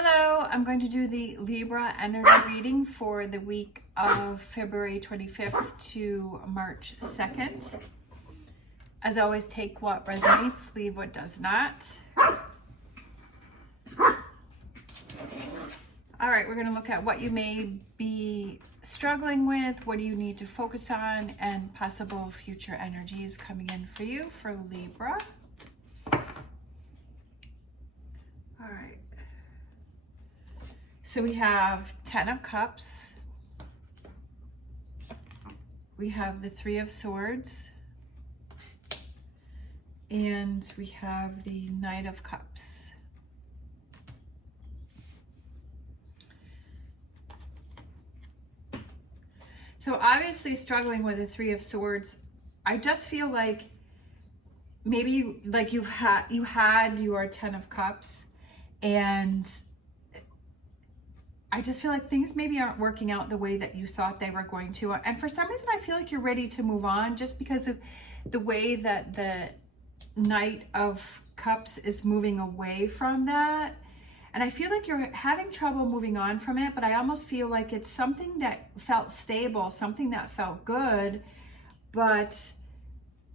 Hello, I'm going to do the Libra energy reading for the week of February 25th to March 2nd. As always, take what resonates, leave what does not. All right, we're going to look at what you may be struggling with, what do you need to focus on, and possible future energies coming in for you for Libra. All right. So we have 10 of Cups, we have the 3 of Swords, and we have the Knight of Cups. So obviously struggling with the 3 of Swords, I just feel like maybe you had your 10 of Cups, and I just feel like things maybe aren't working out the way that you thought they were going to. And for some reason, I feel like you're ready to move on just because of the way that the Knight of Cups is moving away from that. And I feel like you're having trouble moving on from it, but I almost feel like it's something that felt stable, something that felt good, but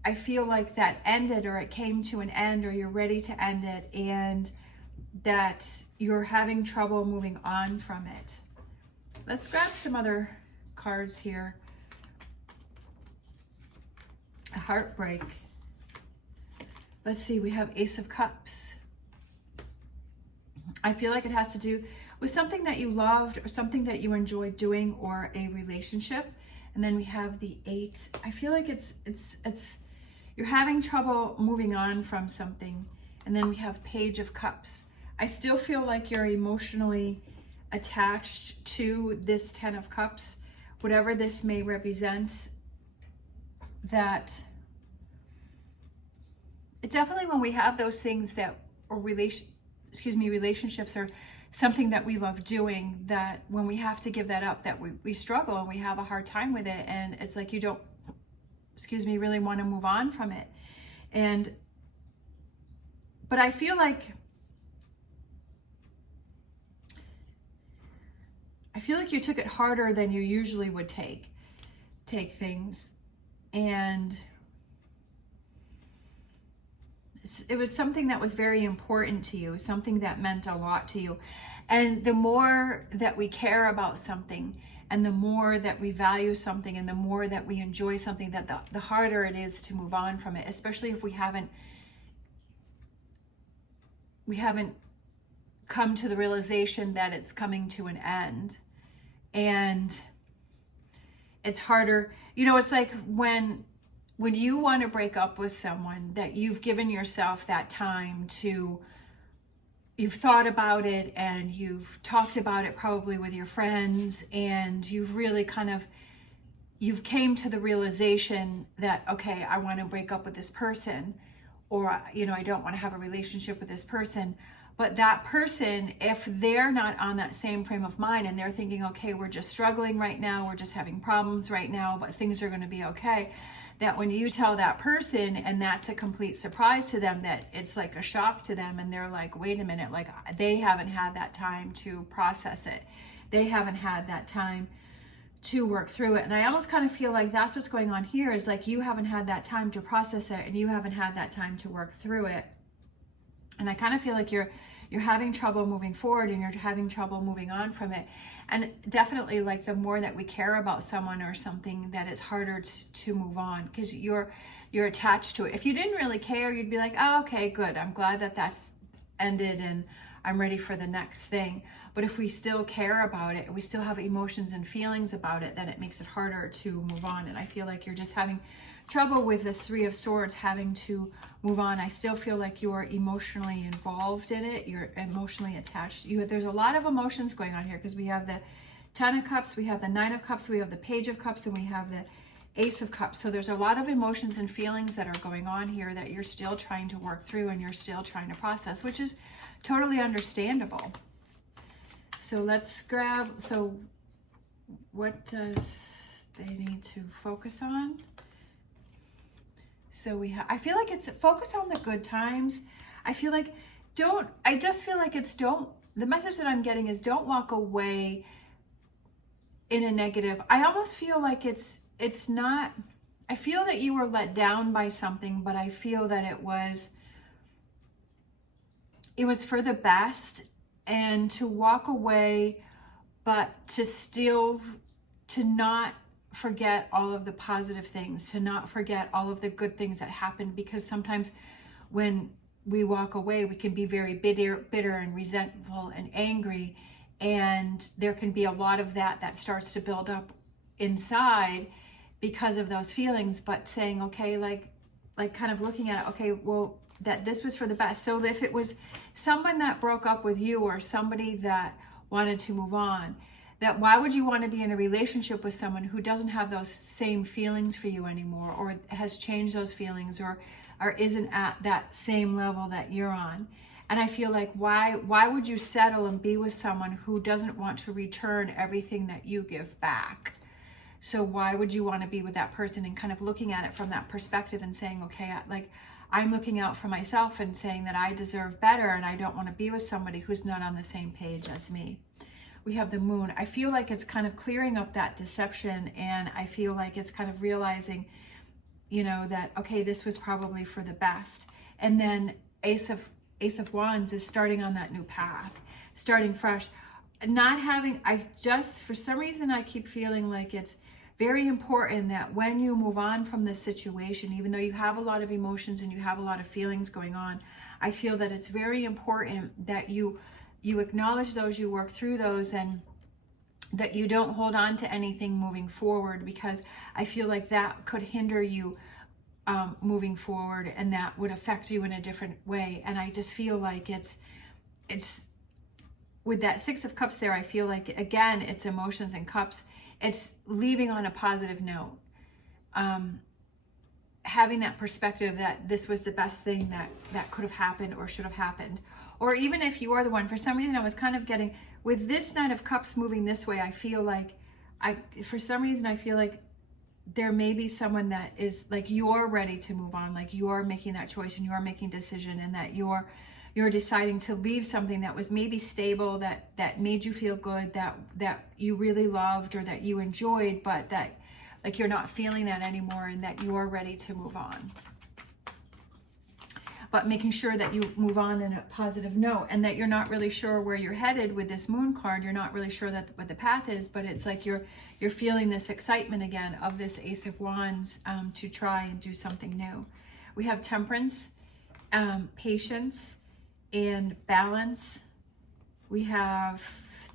I feel like that ended, or it came to an end, or you're ready to end it, and that you're having trouble moving on from it. Let's grab some other cards here. A heartbreak. Let's see, we have Ace of Cups. I feel like it has to do with something that you loved or something that you enjoyed doing, or a relationship. And then we have the 8. I feel like it's you're having trouble moving on from something. And then we have Page of Cups. I still feel like you're emotionally attached to this 10 of Cups, whatever this may represent. That it definitely, when we have those things that, or relationships are something that we love doing, that when we have to give that up, that we struggle and we have a hard time with it, and it's like you don't, really want to move on from it. But I feel like you took it harder than you usually would take things, and it was something that was very important to you, something that meant a lot to you. And the more that we care about something, and the more that we value something, and the more that we enjoy something, that the harder it is to move on from it, especially if we haven't come to the realization that it's coming to an end. And it's harder, it's like when you want to break up with someone, that you've given yourself that time to, you've thought about it, and you've talked about it probably with your friends, and you've really you've came to the realization that, okay, I want to break up with this person, or, I don't want to have a relationship with this person. But that person, if they're not on that same frame of mind, and they're thinking, okay, we're just struggling right now, we're just having problems right now, but things are going to be okay, that when you tell that person, and that's a complete surprise to them, that it's like a shock to them, and they're like, wait a minute, like they haven't had that time to process it. They haven't had that time to work through it. And I almost kind of feel like that's what's going on here, is like you haven't had that time to process it, and you haven't had that time to work through it. And I kind of feel like you're having trouble moving forward, and you're having trouble moving on from it. And definitely, like, the more that we care about someone or something, that it's harder to move on, because you're attached to it. If you didn't really care, you'd be like, oh, okay, good, I'm glad that that's ended and I'm ready for the next thing. But if we still care about it, we still have emotions and feelings about it, then it makes it harder to move on. And I feel like you're just having trouble with this 3 of Swords, having to move on. I still feel like you're emotionally involved in it. You're emotionally attached. There's a lot of emotions going on here, because we have the 10 of Cups, we have the 9 of Cups, we have the Page of Cups, and we have the Ace of Cups. So there's a lot of emotions and feelings that are going on here that you're still trying to work through, and you're still trying to process, which is totally understandable. So let's grab, so what does they need to focus on? So I feel like it's focus on the good times. I feel like I just feel like it's don't the message that I'm getting is don't walk away in a negative. I almost feel like it's not, I feel that you were let down by something, but I feel that it was for the best, and to walk away, but to not forget all of the positive things, to not forget all of the good things that happened, because sometimes when we walk away, we can be very bitter and resentful and angry, and there can be a lot of that starts to build up inside because of those feelings. But saying, okay, like kind of looking at it, okay, well, that this was for the best. So if it was someone that broke up with you, or somebody that wanted to move on, that why would you want to be in a relationship with someone who doesn't have those same feelings for you anymore, or has changed those feelings, or isn't at that same level that you're on? And I feel like why would you settle and be with someone who doesn't want to return everything that you give back? So why would you want to be with that person? And kind of looking at it from that perspective and saying, okay, like I'm looking out for myself and saying that I deserve better, and I don't want to be with somebody who's not on the same page as me. We have the moon. I feel like it's kind of clearing up that deception, and I feel like it's kind of realizing, you know, that, okay, this was probably for the best. And then Ace of Wands is starting on that new path, starting fresh. Not having, for some reason, I keep feeling like it's very important that when you move on from this situation, even though you have a lot of emotions and you have a lot of feelings going on, I feel that it's very important that you acknowledge those, you work through those, and that you don't hold on to anything moving forward, because I feel like that could hinder you moving forward, and that would affect you in a different way. And I just feel like it's with that Six of Cups there, I feel like, again, it's emotions and cups. It's leaving on a positive note. Having that perspective that this was the best thing that could have happened or should have happened. Or even if you are the one, for some reason I was kind of getting, with this Knight of Cups moving this way, I feel like, for some reason I feel like there may be someone that is like, you're ready to move on, like you're making that choice and you're making a decision, and that you're deciding to leave something that was maybe stable, that made you feel good, that you really loved or that you enjoyed, but that like you're not feeling that anymore, and that you're ready to move on. But making sure that you move on in a positive note, and that you're not really sure where you're headed with this Moon card. You're not really sure what the path is, but it's like you're feeling this excitement again of this Ace of Wands to try and do something new. We have Temperance, patience, and balance. We have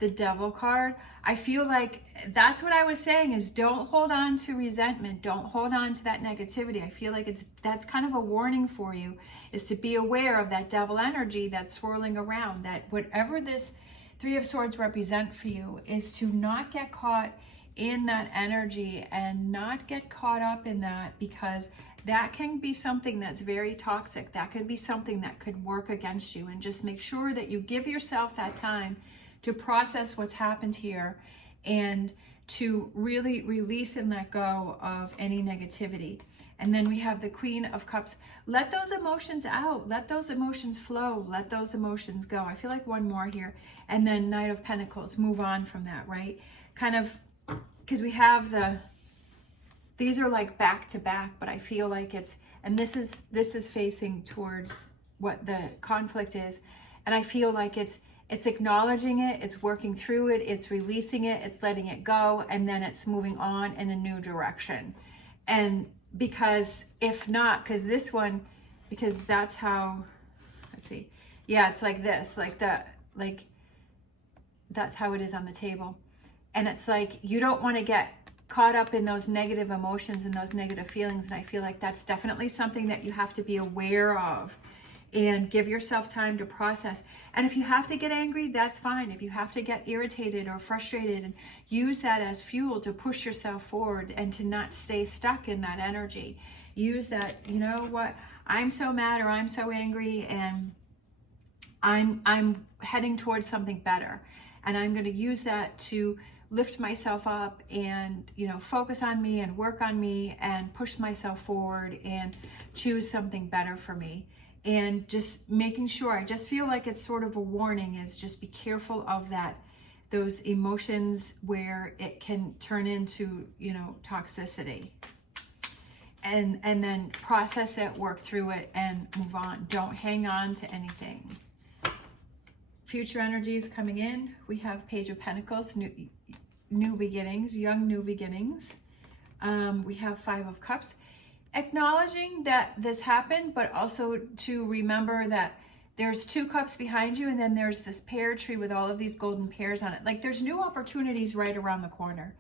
the Devil card. I feel like that's what I was saying, is don't hold on to resentment, don't hold on to that negativity. I feel like that's kind of a warning for you, is to be aware of that Devil energy that's swirling around, that whatever this Three of Swords represent for you, is to not get caught in that energy and not get caught up in that, because that can be something that's very toxic. That could be something that could work against you. And just make sure that you give yourself that time to process what's happened here, and to really release and let go of any negativity. And then we have the Queen of Cups. Let those emotions out. Let those emotions flow. Let those emotions go. I feel like one more here. And then Knight of Pentacles. Move on from that, right? Kind of, because we have these are like back to back, but I feel like and this is facing towards what the conflict is. And I feel like it's acknowledging it, it's working through it, it's releasing it, it's letting it go, and then it's moving on in a new direction. And because if not, because that's how, let's see, yeah, it's like this, like that, like that's how it is on the table. And it's like, you don't want to get caught up in those negative emotions and those negative feelings. And I feel like that's definitely something that you have to be aware of, and give yourself time to process. And if you have to get angry, that's fine. If you have to get irritated or frustrated, and use that as fuel to push yourself forward and to not stay stuck in that energy. Use that, you know what, I'm so mad or I'm so angry, and I'm heading towards something better. And I'm going to use that to lift myself up and, you know, focus on me and work on me and push myself forward and choose something better for me. and just making sure, I just feel like it's sort of a warning, is just be careful of that, those emotions where it can turn into, you know, toxicity. And then process it, work through it, and move on. Don't hang on to anything. Future energies coming in. We have Page of Pentacles, new beginnings, young new beginnings. We have Five of Cups. Acknowledging that this happened, but also to remember that there's 2 cups behind you, and then there's this pear tree with all of these golden pears on it. Like, there's new opportunities right around the corner.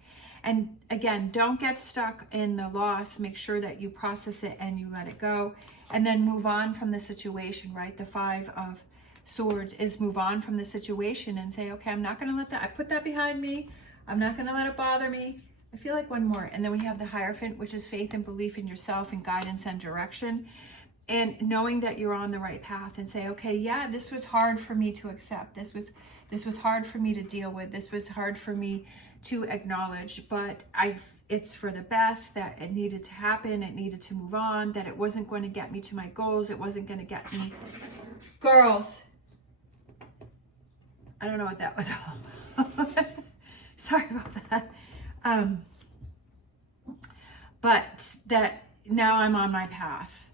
And again, don't get stuck in the loss. Make sure that you process it and you let it go, and then move on from the situation, right? The Five of Swords is move on from the situation and say, okay, I'm not going to let that, I put that behind me. I'm not going to let it bother me. I feel like one more. And then we have the Hierophant, which is faith and belief in yourself and guidance and direction. And knowing that you're on the right path, and say, okay, yeah, this was hard for me to accept. This was hard for me to deal with. This was hard for me to acknowledge, but it's for the best, that it needed to happen. It needed to move on, that it wasn't going to get me to my goals. It wasn't going to get me. Girls, I don't know what that was all. Sorry about that. But that now I'm on my path.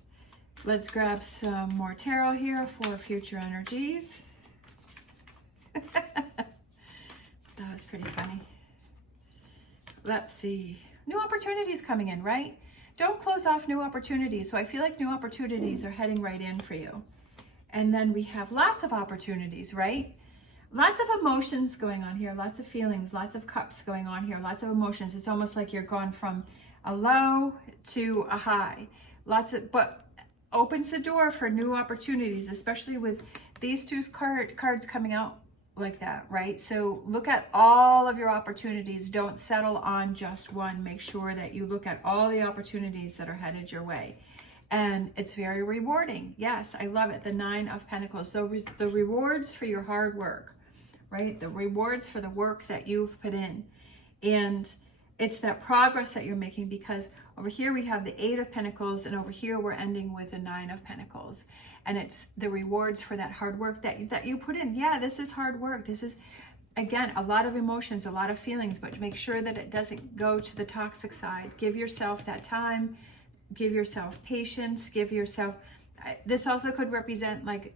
Let's grab some more tarot here for future energies. That was pretty funny. Let's see. New opportunities coming in, right? Don't close off new opportunities. So I feel like new opportunities are heading right in for you. And then we have lots of opportunities, right? Lots of emotions going on here, lots of feelings, lots of cups going on here, lots of emotions. It's almost like you're going from a low to a high. But opens the door for new opportunities, especially with these 2 cards coming out like that, right? So look at all of your opportunities. Don't settle on just one. Make sure that you look at all the opportunities that are headed your way. And it's very rewarding. Yes, I love it. The 9 of Pentacles. The rewards for your hard work. Right? The rewards for the work that you've put in. And it's that progress that you're making, because over here we have the 8 of Pentacles, and over here we're ending with the 9 of Pentacles. And it's the rewards for that hard work that you put in. Yeah, this is hard work. This is, again, a lot of emotions, a lot of feelings, but make sure that it doesn't go to the toxic side. Give yourself that time. Give yourself patience. Give yourself, this also could represent, like,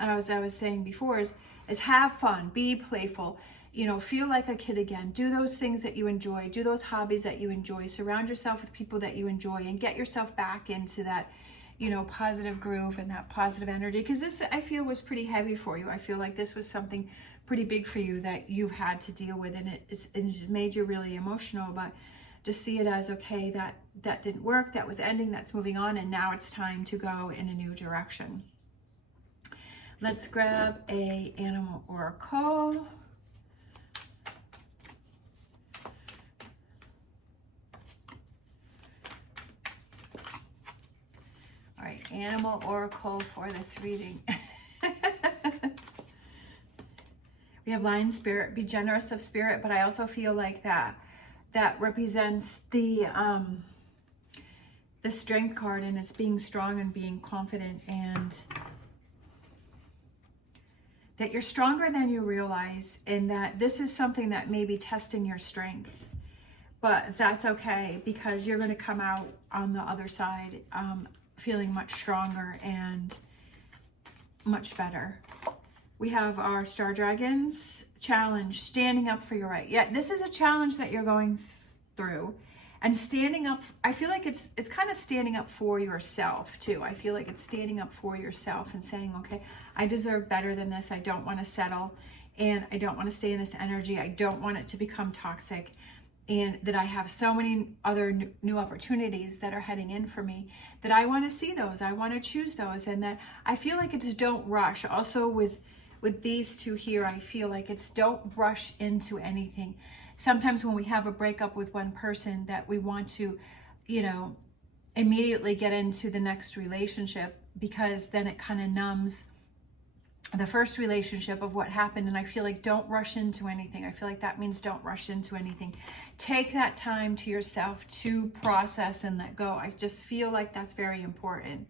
as I was saying before, is have fun, be playful, you know, feel like a kid again, do those things that you enjoy, do those hobbies that you enjoy, surround yourself with people that you enjoy, and get yourself back into that, you know, positive groove and that positive energy. Because this, I feel, was pretty heavy for you. I feel like this was something pretty big for you that you've had to deal with, and it made you really emotional. But just see it as, okay, that didn't work, that was ending, that's moving on, and now it's time to go in a new direction. Let's grab a animal oracle. All right, animal oracle for this reading. We have lion spirit. Be generous of spirit, but I also feel like that represents the strength card, and it's being strong and being confident, and that you're stronger than you realize, and that this is something that may be testing your strength, but that's okay, because you're going to come out on the other side feeling much stronger and much better. We have our Star Dragons challenge, standing up for your right. Yeah, this is a challenge that you're going through, and standing up, I feel like it's kind of standing up for yourself too. I feel like it's standing up for yourself and saying, okay, I deserve better than this. I don't want to settle, and I don't want to stay in this energy. I don't want it to become toxic, and that I have so many other new opportunities that are heading in for me, that I want to see those. I want to choose those, and that I feel like it's don't rush. Also with these 2 here, I feel like it's don't rush into anything. Sometimes when we have a breakup with one person, that we want to, you know, immediately get into the next relationship, because then it kind of numbs the first relationship of what happened. And I feel like don't rush into anything. I feel like that means don't rush into anything. Take that time to yourself to process and let go. I just feel like that's very important.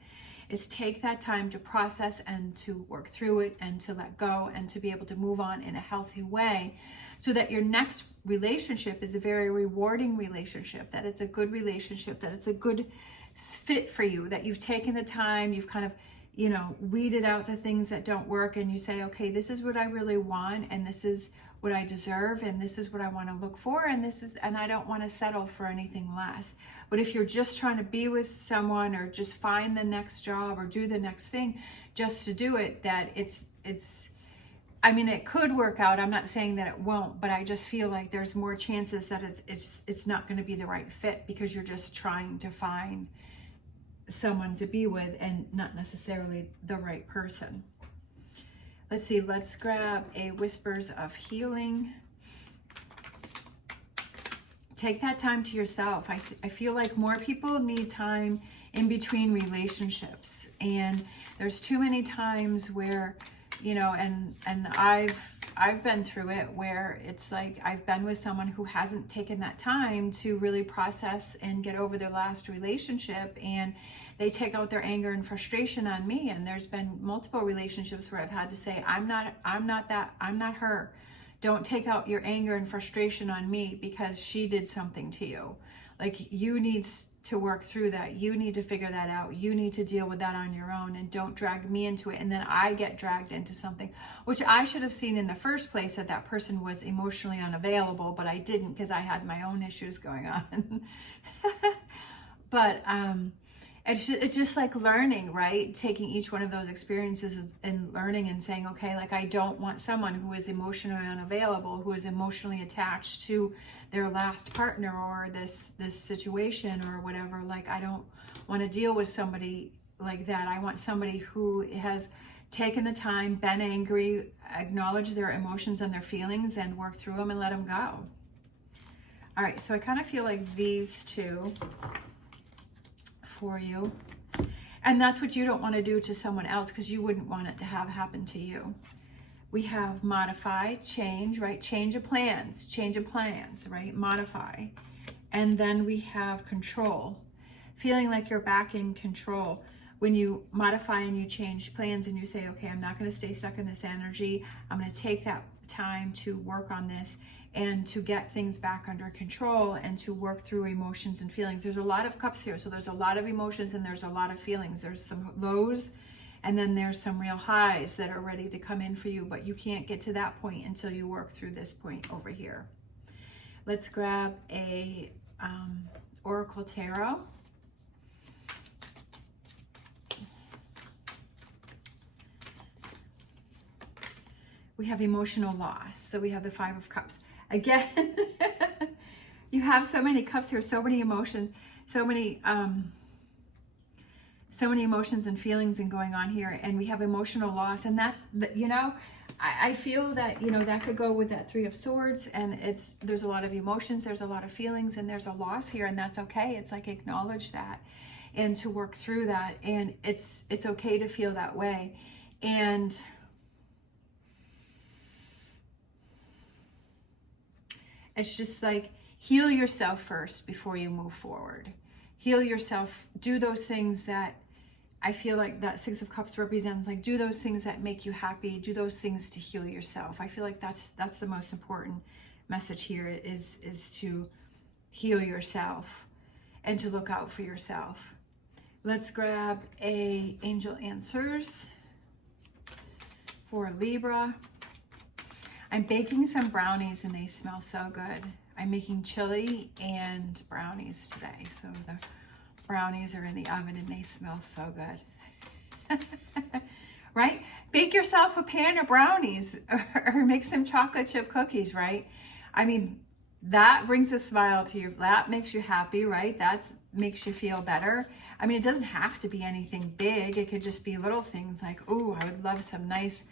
is take that time to process and to work through it and to let go and to be able to move on in a healthy way, so that your next relationship is a very rewarding relationship, that it's a good relationship, that it's a good fit for you, that you've taken the time, you've kind of, you know, weeded out the things that don't work, and you say, okay, this is what I really want, and this is what I deserve, and this is what I want to look for, and I don't want to settle for anything less. But if you're just trying to be with someone or just find the next job or do the next thing just to do it, that I mean, it could work out. I'm not saying that it won't, but I just feel like there's more chances that it's not going to be the right fit, because you're just trying to find someone to be with and not necessarily the right person. Let's see, let's grab a Whispers of Healing. Take that time to yourself. I feel like more people need time in between relationships, and there's too many times where, you know, and I've been through it, where it's like I've been with someone who hasn't taken that time to really process and get over their last relationship, and they take out their anger and frustration on me. And there's been multiple relationships where I've had to say, I'm not her. Don't take out your anger and frustration on me because she did something to you. Like, you need to work through that. You need to figure that out. You need to deal with that on your own, and don't drag me into it. And then I get dragged into something, which I should have seen in the first place, that that person was emotionally unavailable, but I didn't, because I had my own issues going on. But it's just like learning, right? Taking each one of those experiences and learning and saying, okay, like, I don't want someone who is emotionally unavailable, who is emotionally attached to their last partner or this situation or whatever. Like, I don't want to deal with somebody like that. I want somebody who has taken the time, been angry, acknowledged their emotions and their feelings, and worked through them and let them go. All right, so I kind of feel like these two for you, and that's what you don't want to do to someone else, because you wouldn't want it to have happen to you. We have modify, change, right? Change of plans, right? Modify. And then we have control, feeling like you're back in control. When you modify and you change plans and you say, okay, I'm not going to stay stuck in this energy. I'm going to take that time to work on this and to get things back under control and to work through emotions and feelings. There's a lot of cups here, so there's a lot of emotions and there's a lot of feelings. There's some lows, and then there's some real highs that are ready to come in for you, but you can't get to that point until you work through this point over here. Let's grab a Oracle Tarot. We have emotional loss, so we have the Five of Cups. Again, you have so many cups here, so many emotions, so many emotions and feelings and going on here. And we have emotional loss, and that, you know, I feel that, you know, that could go with that Three of Swords, and there's a lot of emotions, there's a lot of feelings, and there's a loss here, and that's okay. It's like, acknowledge that and to work through that, and it's okay to feel that way. And it's just like, heal yourself first before you move forward. Heal yourself. Do those things that I feel like that Six of Cups represents. Like, do those things that make you happy. Do those things to heal yourself. I feel like that's the most important message here, is to heal yourself and to look out for yourself. Let's grab a Angel Answers for Libra. I'm baking some brownies and they smell so good. I'm making chili and brownies today. So the brownies are in the oven and they smell so good. Right? Bake yourself a pan of brownies or make some chocolate chip cookies, right? I mean, that brings a smile to you. That makes you happy, right? That makes you feel better. I mean, it doesn't have to be anything big. It could just be little things like, oh, I would love some nice,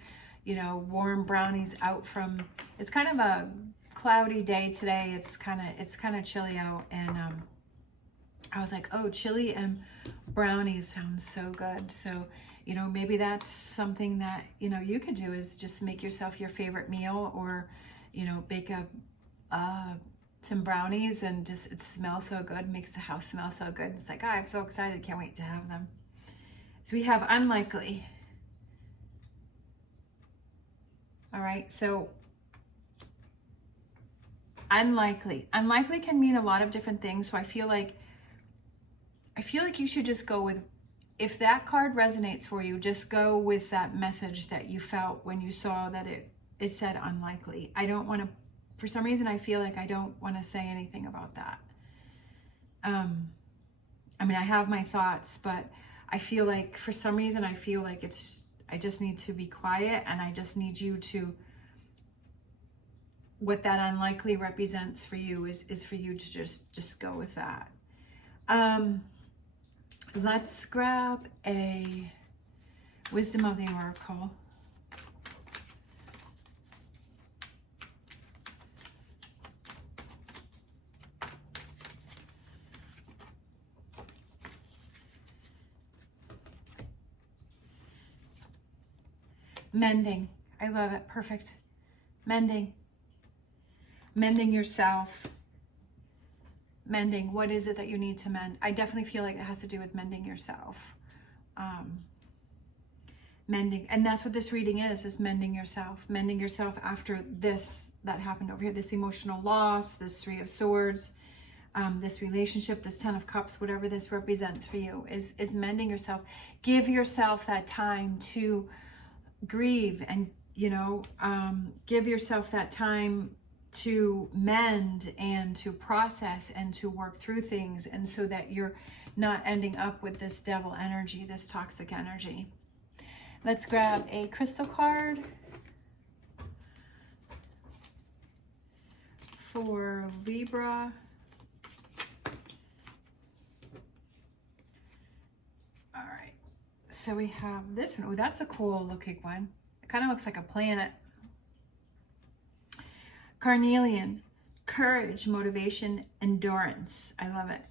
you know, warm brownies out from, it's kind of a cloudy day today. It's kind of chilly out, and I was like, oh, chili and brownies sounds so good. So, you know, maybe that's something that, you know, you could do, is just make yourself your favorite meal, or, you know, bake some brownies, and just, it smells so good, makes the house smell so good. It's like, oh, I'm so excited, can't wait to have them. So we have unlikely. All right, so unlikely. Unlikely can mean a lot of different things. So I feel like you should just go with, if that card resonates for you, just go with that message that you felt when you saw that it said unlikely. I don't want to, for some reason, I feel like I don't want to say anything about that. I mean, I have my thoughts, but I feel like for some reason, I feel like I just need to be quiet, and I just need you to, what that unlikely represents for you is for you to just go with that. Let's grab a Wisdom of the Oracle. Mending. I love it. Perfect. Mending. Mending yourself. Mending. What is it that you need to mend? I definitely feel like it has to do with mending yourself. Mending. And that's what this reading is mending yourself. Mending yourself after this that happened over here. This emotional loss, this Three of Swords, this relationship, this Ten of Cups, whatever this represents for you is mending yourself. Give yourself that time to grieve, and give yourself that time to mend and to process and to work through things, and so that you're not ending up with this devil energy, this toxic energy. Let's grab a crystal card for Libra. All right, so we have this one. Oh, that's a cool looking one. It kind of looks like a planet. Carnelian, courage, motivation, endurance. I love it.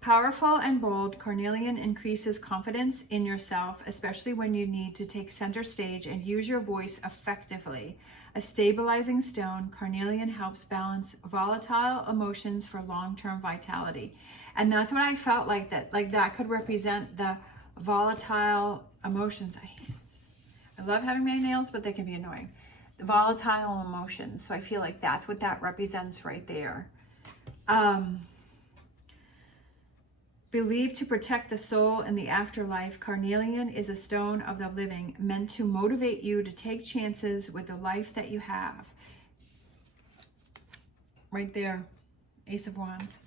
Powerful and bold, carnelian increases confidence in yourself, especially when you need to take center stage and use your voice effectively. A stabilizing stone, carnelian helps balance volatile emotions for long-term vitality. And that's what I felt like that could represent the volatile emotions. I love having my nails, but they can be annoying. The volatile emotions. So I feel like that's what that represents right there. Believed to protect the soul in the afterlife, carnelian is a stone of the living, meant to motivate you to take chances with the life that you have. Right there, Ace of Wands.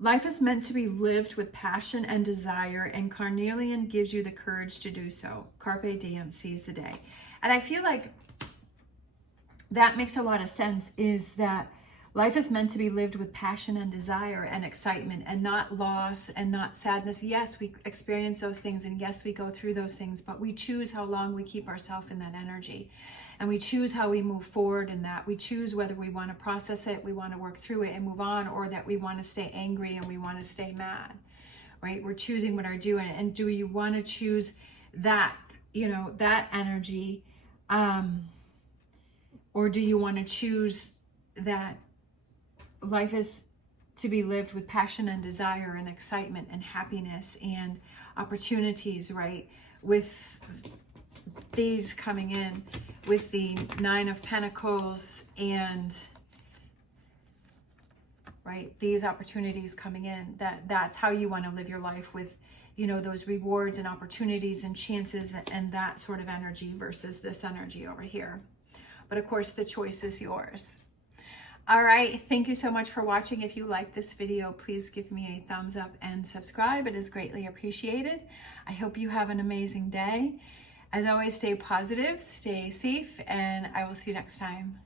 Life is meant to be lived with passion and desire, and carnelian gives you the courage to do so. Carpe diem, seize the day. And I feel like that makes a lot of sense, is that life is meant to be lived with passion and desire and excitement, and not loss and not sadness. Yes, we experience those things, and yes, we go through those things, but we choose how long we keep ourselves in that energy. And we choose how we move forward in that. We choose whether we want to process it, we want to work through it and move on, or that we want to stay angry and we want to stay mad, right? We're choosing what we're doing. And do you want to choose that, that energy? Or do you want to choose that life is to be lived with passion and desire and excitement and happiness and opportunities, right? With these coming in, with the Nine of Pentacles and, right, these opportunities coming in, that's how you want to live your life, with, those rewards and opportunities and chances and that sort of energy versus this energy over here. But of course, the choice is yours. All right, thank you so much for watching. If you like this video, please give me a thumbs up and subscribe. It is greatly appreciated. I hope you have an amazing day. As always, stay positive, stay safe, and I will see you next time.